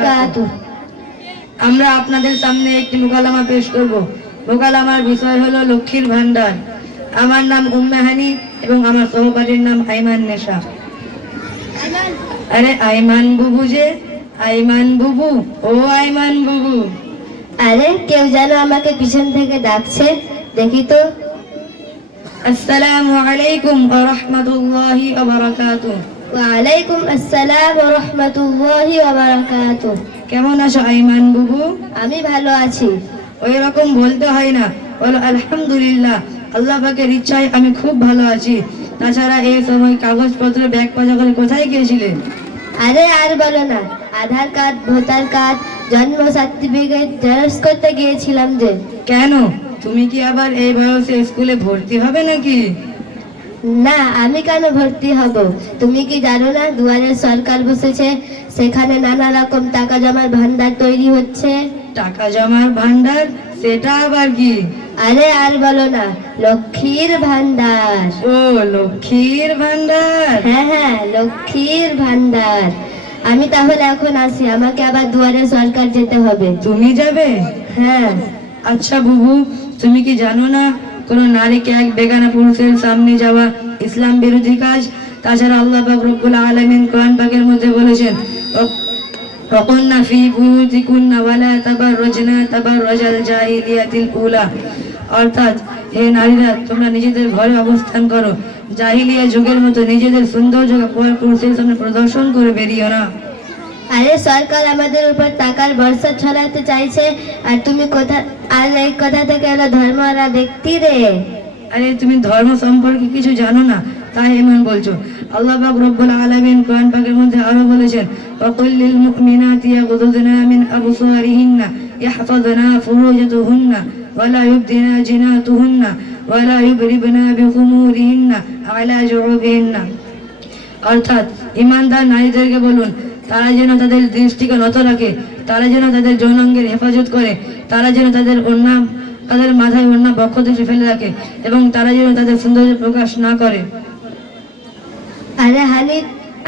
বারাকাতুহু। আমরা আপনাদের সামনে একটি মুকালামা পেশ করব। মুকালামার বিষয় হলো লক্ষ্মীর ভান্ডার। আমার নাম উম্মে হানি এবং আমার সহপাঠীর নাম আইমান নেশা। আরে আইমান বুবু যে, আইমান বুবু, ও আইমান বুবু। আরে কেউ যেন আমাকে পিছন থেকে ডাকছে, দেখি তো। আসসালামু আলাইকুম ওয়া রাহমাতুল্লাহি ওয়া বারাকাতুহু। ওয়ালাইকুম আসসালাম ওয়া রাহমাতুল্লাহি ওয়া বারাকাতুহু। কেমন আছো আইমান বুবু? আমি ভালো আছি। ওই রকম বলতে হয় না, বলো আলহামদুলিল্লাহ, আল্লাহ পাকের ইচ্ছায় আমি খুব ভালো আছি। তাছাড়া এই সময় কাগজপত্র ব্যাগ পাজা করে কোথায় গিয়েছিলে? আরে আর বলো না, আধার কার্ড, ভোটার কার্ড, জন্ম সার্টিফিকেট জেরক্স করতে গিয়েছিলাম যে। কেন, তুমি কি আবার এই বয়সে স্কুলে ভর্তি হবে নাকি? না, আমি কেন ভর্তি হব? তুমি কি জানো না দুয়ারে সরকার বসেছে, সেখানে নানা রকম টাকা জমার ভান্ডার তৈরি হচ্ছে। টাকা জমার ভান্ডার, সেটা আবার কি? আরে আর বলো না, লক্ষ্মীর ভান্ডার। ও লক্ষ্মীর ভান্ডার। হ্যাঁ হ্যাঁ, লক্ষ্মীর ভান্ডার। আমি তাহলে এখন আসি, আমাকে আবার দুয়ারে সরকার যেতে হবে। তুমি যাবে? হ্যাঁ। আচ্ছা বুবু, তুমি কি জানো না কোন নারীকে এক বেগানা পুরুষের সামনে যাওয়া ইসলাম বিরোধী কাজ? তাছাড়া আল্লাহ পাক রব্বুল আলামিন কোরআন পাকের মধ্যে বলেছেন, ওয়াকুন্না ফি বুয়ুতিকুন্না ওয়ালা তাবাররাজনা তাবাররাজাল জাহিলিয়াতিল উলা। অর্থাৎ হে নারীরা, তোমরা নিজেদের ঘরে অবস্থান করো, জাহিলিয়া যুগের মতো নিজেদের সৌন্দর্য পর পুরুষের সামনে প্রদর্শন করে বেরিও না। আরে সরকার আমাদের উপর টাকার বর্ষা ছড়াতে চাইছে, আর তুমি আর এই কথা থেকে এলো ধর্মওয়ালা ব্যক্তি রে। আরে তুমি ধর্ম সম্পর্কে কিছু জানো না, তাই এমন বলছো। আল্লাহ পাক রব্বুল আলামিন কোরআন পাকের মধ্যে আরো বলেছেন, ওয়াকুল লিল মুমিনাতি ইয়াগুযুদনা মিন আবসারিহিন্না ইয়াহফাযনা ফুরুজাতুহুন্না ওয়ালা ইউবদিনা জিনাতুহুন্না ওয়ালা ইউবরিবনা বিখুমুরিহিন্না আলা জুউবিহিন্না। অর্থাৎ ইমানদার নারীদেরকে বলুন, তারা যেন তাদের দৃষ্টিকে নত রাখে, তারা যেন তাদের যৌনাঙ্গের হেফাজত করে, তারা যেন তাদের মাথায় ওড়না বক্ষ থেকে ফেলে রাখে, এবং তারা যেন তাদের সৌন্দর্য প্রকাশ না করে। আরে হানি,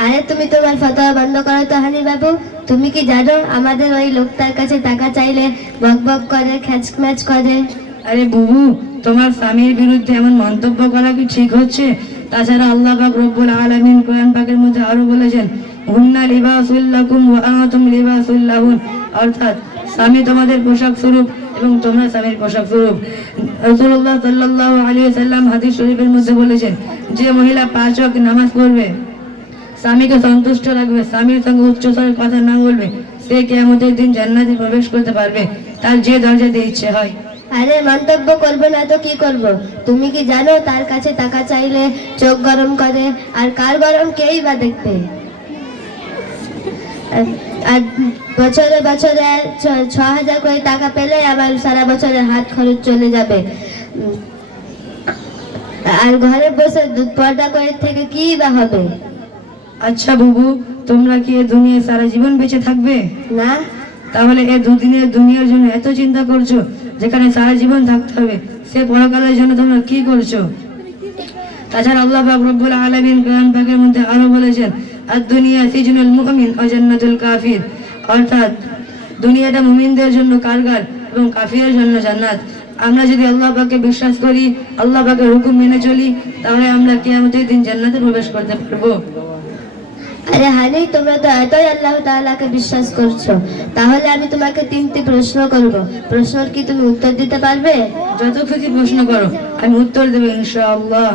আরে তুমি তোমার ফতোয়া বন্ধ করো তো হানি বাবু। তুমি কি জানো আমাদের ওই লোকটার কাছে টাকা চাইলে বক বক করে, খ্যাচখ্যাচ করে। আরে বুবু, তোমার স্বামীর বিরুদ্ধে এমন মন্তব্য করা কি ঠিক হচ্ছে? তাছাড়া আল্লাহ পাক রব্বুল আলামিন কোরআন পাকের মধ্যে আরো বলেছেন, হুন্না লিবাসুল লাকুম ওয়া আনতুম লিবাসুল লাহুন। অর্থাৎ স্বামী তোমাদের পোশাক স্বরূপ এবং তোমরা স্বামীর পোশাক স্বরূপ। রাসূলুল্লাহ সাল্লাল্লাহু আলাইহি ওয়াসাল্লাম হাদিস শরীফের মধ্যে বলেছেন, যে মহিলা 5 ওয়াক্ত নামাজ পড়বে, স্বামীকে সন্তুষ্ট রাখবে, স্বামীর সঙ্গে উচ্চস্বরে কথা না বলবে, সে কিয়ামতের দিন জান্নাতে প্রবেশ করতে পারবে, তার যে দরজা দিয়ে ইচ্ছে হয়। আরে মন্তব্য করবো না তো কি করব? তুমি কি জানো তার কাছে টাকা চাইলে চোখ গরম করে, আর কার গরম কেই বা দেখবে। আর বছরে বছরে 6,000 করে টাকা পেলে আবার সারা বছরের হাত খরচ চলে যাবে। আর ঘরে বসে পর্দা করে থেকে কি বা হবে? আচ্ছা বুবু, তোমরা কি এই দুনিয়ায় সারা জীবন বেঁচে থাকবে? না। তাহলে এই দুনিয়ার জন্য এত চিন্তা করছো, যেখানে সারা জীবন থাকতে হবে, সে পরকালের জন্য তোমরা কি করছো? তাছাড়া আল্লাহ পাক রব্বুল আলামিন কোরআন পাকের মধ্যে আরো বলেছেন, আদ-দুনিয়া সিজনুল মুমিন ওয়া জান্নাতুল কাফির। অর্থাৎ দুনিয়াটা মুমিনদের জন্য কারাগার এবং কাফিরের জন্য জান্নাত। আমরা যদি আল্লাহ পাককে বিশ্বাস করি, আল্লাহ পাকের হুকুম মেনে চলি, তাহলে আমরা কিয়ামতের দিন জান্নাতে প্রবেশ করতে পারবো। আরে হানি, তোমরা তো এতই আল্লাহ তাআলাকে বিশ্বাস করছো, তাহলে আমি তোমাকে 3টি প্রশ্ন করব। প্রশ্নের কি তুমি উত্তর দিতে পারবে? যত খুশি প্রশ্ন করো, আমি উত্তর দেবো ইনশাআল্লাহ।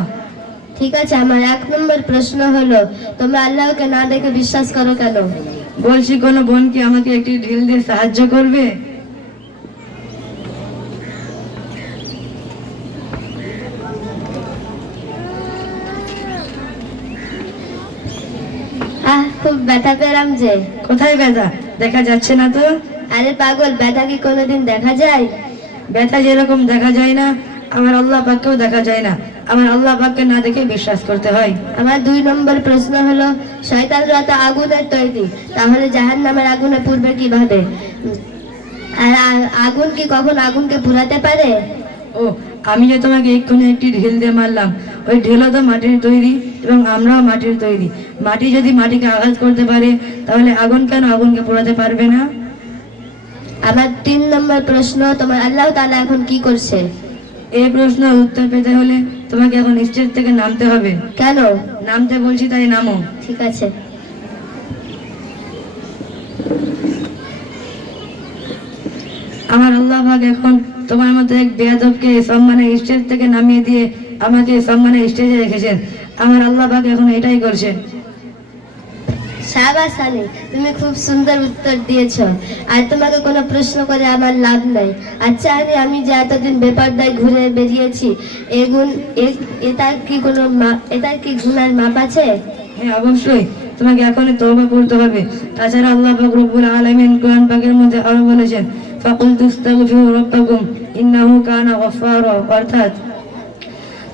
ঠিক আছে, আমার 1 নম্বর প্রশ্ন হলো, তোমরা আল্লাহকে না দেখে বিশ্বাস করো কেন? বলছি, কোনো বোন কি আমাকে একটি ঢিল দিয়ে সাহায্য করবে? খুব ব্যথা পেলাম যে। কোথায় ব্যথা? দেখা যাচ্ছে না তো। আরে পাগল, ব্যথা কি কোনোদিন দেখা যায়? ব্যথা যেরকম দেখা যায় না, আমার আল্লাহ পাককেও দেখা যায় না। আমার আল্লাহ পাককে না দেখে বিশ্বাস করতে হয়। আমার 2 নম্বর প্রশ্ন হলো, শয়তানরা তো আগুনের তৈরি, তাহলে জাহান্নামের আগুনে পুড়বে কিভাবে? আর আগুন কি কখন আগুনকে পুড়াতে পারে? ও, আমি যে তোমাকে এক্ষুনি একটি ঢিল দিয়ে মারলাম, ওই ঢেলও তো মাটির তৈরি এবং আমরাও মাটির তৈরি। মাটি যদি মাটিকে আঘাত করতে পারে তাহলে আগুন কেন আগুনকে পোড়াতে পারবে না? আমার 3 নম্বর প্রশ্ন, তোমার আল্লাহ তাআলা এখন কি করছে? এই প্রশ্নের উত্তর পেতে হলে তোমাকে এখন স্টেজ থেকে নামতে হবে। কেন? নামতে বলছি তাই নামো। ঠিক আছে। আমার আল্লাহ পাক এখন তোমার মতো এক বেয়াদবকে সম্মানে স্টেজ থেকে নামিয়ে দিয়ে আমাকে সম্মানে স্টেজে রেখেছেন। আমার আল্লাহ পাক এখন এটাই করছেন। শাবাশ আলী, তুমি খুব সুন্দর উত্তর দিয়েছো। আর তোমাকে কোনো প্রশ্ন করে আমার লাভ নাই। আচ্ছা আলী, আমি যে এতদিন বেপরদায় ঘুরে বেরিয়েছি, এটার কি গুনার মাপ আছে? হ্যাঁ, অবশ্যই তোমাকে এখনই তওবা করতে হবে। তাছাড়া আল্লাহ পাক রব্বুল আলামিন কোরআন পাকের মধ্যে আরো বলেছেন, ফাকুলতু আস্তাগফিরু রাব্বাকুম ইন্নাহু কানা গফফারা, অর্থাৎ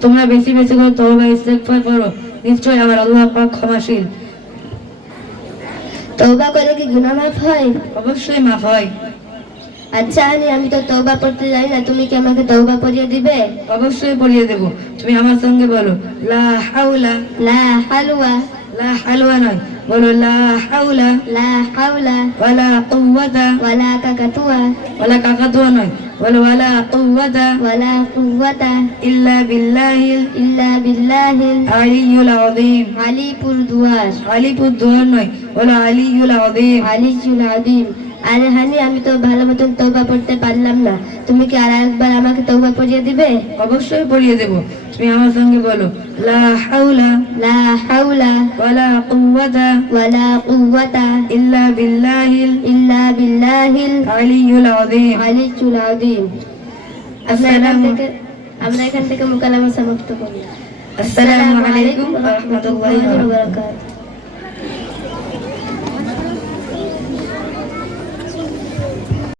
তোমরা বেশি বেশি করে তওবা ইস্তেগফার করো, নিশ্চয়ই আমার আল্লাহ পাক ক্ষমাশীল। তওবা করে কি গুনাহ মাফ হয়? অবশ্যই মাফ হয়। আচ্ছা আলী, আমি তো তওবা করতে জানি না, তুমি কি আমাকে তওবা করিয়ে দিবে? অবশ্যই পড়িয়ে দেব। তুমি আমার সঙ্গে বলো, লা হাওলা। লা হালওয়া। লা হালওয়া নয়, বলো লা হাওলা লা হাওলা ওয়ালা কুওয়াতা। ওয়ালা কাকাতুয়া ওয়ালা কাকাতুয়া নয়, বলো ওয়ালা কুওয়াতা ওয়ালা কুওয়াতা ইল্লা বিল্লাহিল ইল্লা বিল্লাহিল আলিয়্যুল আযীম। আলিপুর দুয়ার। আলিপুর দুয়ার নয়, বলো আলিয়্যুল আযীম। আলিজুল আদিম। আরে হানি, আমি তো ভালো মতন তওবা পড়তে পারলাম না, তুমি কি আর একবার আমাকে তওবা পড়িয়ে দিবে? অবশ্যই পড়িয়ে দেব। তুমি আমার সঙ্গে বলো, লা হাওলা লা হাওলা ওয়ালা কুওয়াতা ওয়ালা কুওয়াতা ইল্লা বিল্লাহিল ইল্লা বিল্লাহিল আলিয়্যুল আযীম। আলিজুল আদিম। আমরা এখান থেকে মুকালামা সমাপ্ত করি। আসসালামু আলাইকুম ওয়া রাহমাতুল্লাহি ওয়া বারাকাতুহু।